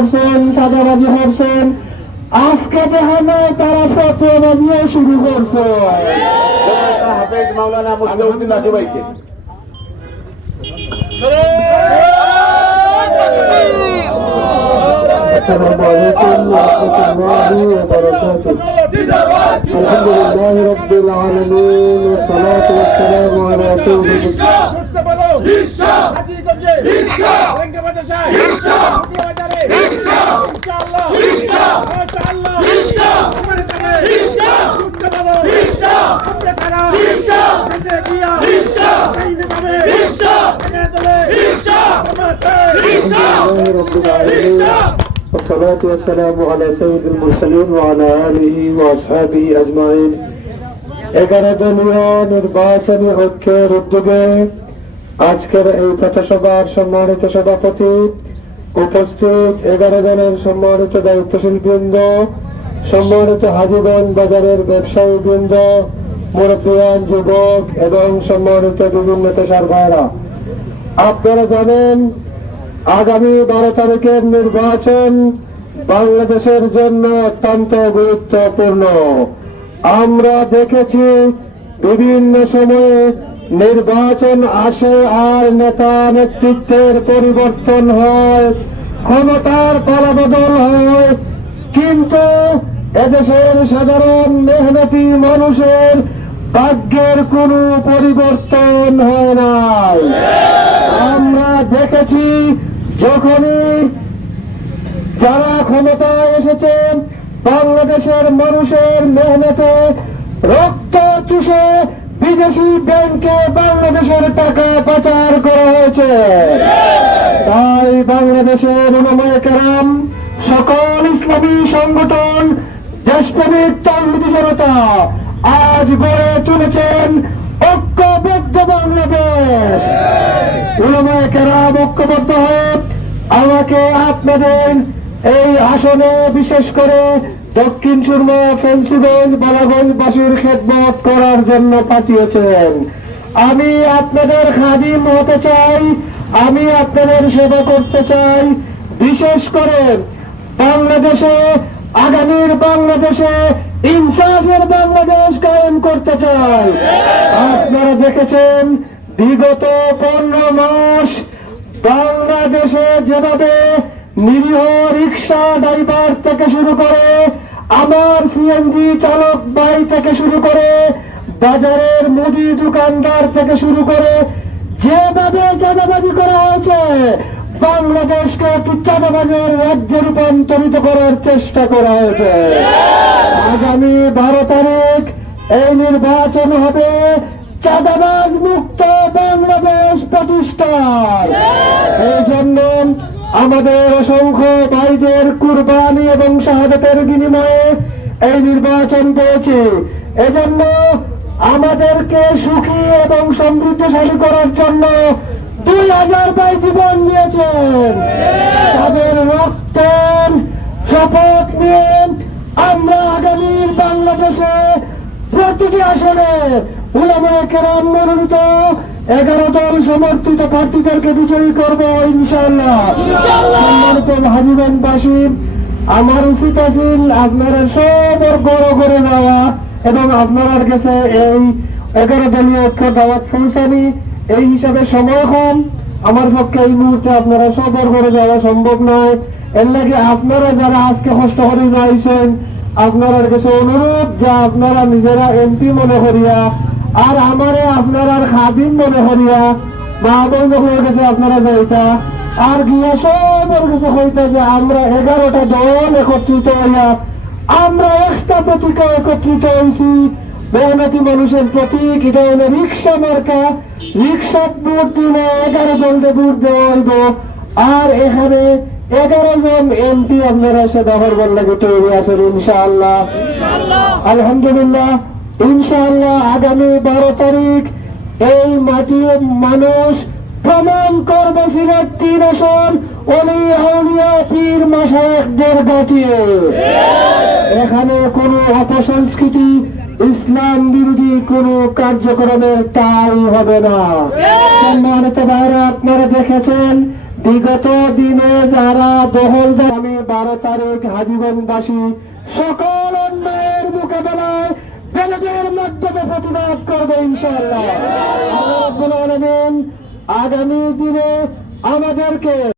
করছেন, সাদাবাজি করছেন, আজকে দেখানো তারা ফতোয়াবাজিও শুরু করছে। হাফেজ মাওলানা মুস্তাউদ্দিন রাজু ভাইকে السلام عليكم ورحمة الله وبركاته. الحمد لله رب العالمين والصلاة والسلام على سيدنا والصلاة والسلام على سيد المرسلين وعلى آله وأصحابه أجمعين. 11 দলীয় নির্বাচনী ঐক্যের উদ্যোগে আজকের এই পথসভার সম্মানিত সভাপতি, উপস্থিত 11 জনের সম্মানিত দায়িত্বশীল বৃন্দ, সম্মানিত হাজীগঞ্জ বাজারের ব্যবসায়ী বৃন্দ, মুরব্বিয়ান, যুবক এবং সম্মানিত বিভিন্ন পেশার ভাইরা, আপনারা জানেন আগামী 12 তারিখের নির্বাচন বাংলাদেশের জন্য অত্যন্ত গুরুত্বপূর্ণ। আমরা দেখেছি বিভিন্ন সময়ে নির্বাচন আসে আর নেতা নেতৃত্বের পরিবর্তন হয়, ক্ষমতার পালাবদল হয়, কিন্তু এদেশের সাধারণ মেহনতি মানুষের ভাগ্যের কোনো পরিবর্তন হয় নাই। আমরা দেখেছি যখনই যারা ক্ষমতায় এসেছেন বাংলাদেশের মানুষের মেহনতে রক্ত চুষে বিদেশি ব্যাংকে বাংলাদেশের টাকা পাচার করা হয়েছে। তাই বাংলাদেশের উলামায়ে কেরাম, সকল ইসলামী সংগঠন, দেশপ্রেমিক তৌহিদি জনতা আজ গড়ে তুলেছেন ঐক্যবদ্ধ বাংলাদেশ। উলামায়ে কেরাম ঐক্যবদ্ধ হয়ে আমাকে আপনাদের এই আসনে বিশেষ করে দক্ষিণ সুরমা, ফেন্সিগঞ্জ, বালাগঞ্জবাসীর খেদমত করার জন্য পাঠিয়েছেন। আমি আপনাদের খাদিম হতে চাই, আমি আপনাদের সেবা করতে চাই। বিশেষ করে বাংলাদেশে, আগামীর বাংলাদেশে ইনসাফের বাংলাদেশ কায়েম করতে চাই। আপনারা দেখেছেন বিগত 15 মাস বাংলাদেশে যেভাবে নিরীহ রিক্সা ড্রাইভার থেকে শুরু করে, আমার সিএনজি চালক ভাই থেকে শুরু করে, বাজারের মুদি দোকানদার থেকে শুরু করে যেভাবে চাঁদাবাজি করা হয়েছে, বাংলাদেশকে একটি চাঁদাবাজের রাজ্যে রূপান্তরিত করার চেষ্টা করা হয়েছে। আগামী 12 তারিখ এই নির্বাচন হবে চাঁদাবাজ মুক্ত বাংলাদেশ প্রতিষ্ঠার। এই জন্য আমাদের অসংখ্য ভাইদের কুরবানি এবং শাহাদাতের বিনিময়ে এই নির্বাচন পেয়েছে। এজন্য আমাদেরকে সুখী এবং সমৃদ্ধশালী করার জন্য 2000 ভাই জীবন দিয়েছেন। তাদের রক্তের শপথ নিয়ে আমরা আগামীর বাংলাদেশে প্রতিটি আসনে উলামায়ে কেরাম মনোনীত 11 দল সমর্থিত প্রার্থীদেরকে বিজয়ী করবো ইনশাআল্লাহ। সম্মানিত হাজীগঞ্জবাসী, আমার উচিত আছিল আপনারা সব বড় করে নেওয়া এবং আপনার কাছে এই 11 দলীয় ঐক্য দাওয়াত পৌঁছানি। এই হিসাবে সময় কম, আমার পক্ষে এই মুহূর্তে আপনারা সবর করে যাওয়া সম্ভব নয়। এর লাগে আপনারা যারা আজকে কষ্ট করে যাইছেন, আপনার কাছে অনুরোধ যে আপনারা নিজেরা এমপি মনে করিয়া আর আমারে আপনারা খাদিম মনে করিয়া মা বোন হয়ে গেছে আপনারা যাইতা আর গিয়া সবার কাছে হইতা যে আমরা 11টা দল একত্রিত হইয়া আমরা একটা প্রতীকে একত্রিত হয়েছি। মেহনতি মানুষের প্রতীক এটা হলো রিক্সা মার্কা। রিক্সা ভোট দিলে 11 দলকে ভোট দেওয়া হইব। আর এখানে 11 জন এমপি আপনারা সে দখল লাগে তৈরি আছেন ইনশাআল্লাহ। আলহামদুলিল্লাহ, ইনশাআল্লাহ আগামী 12 তারিখ এই মাটির মানুষ প্রমাণ করবে সিলেট 3 আসন ওলি আউলিয়া পীর মাশায়েখদের গাঁথিয়ে। এখানে কোনো অপসংস্কৃতি, ইসলাম বিরোধী কোনো কার্যক্রমের টাই হবে না। সম্মানিত ভাইরা, আপনারা দেখেছেন বিগত দিনে যারা দখল দেয়, আমি 12 তারিখ হাজীগঞ্জবাসী সকল অন্যায়ের মোকাবেলায় ব্যালটের মাধ্যমে প্রতিবাদ করবো ইনশাআল্লাহ। আল্লাহ রাব্বুল আলামিন আগামী দিনে আমাদেরকে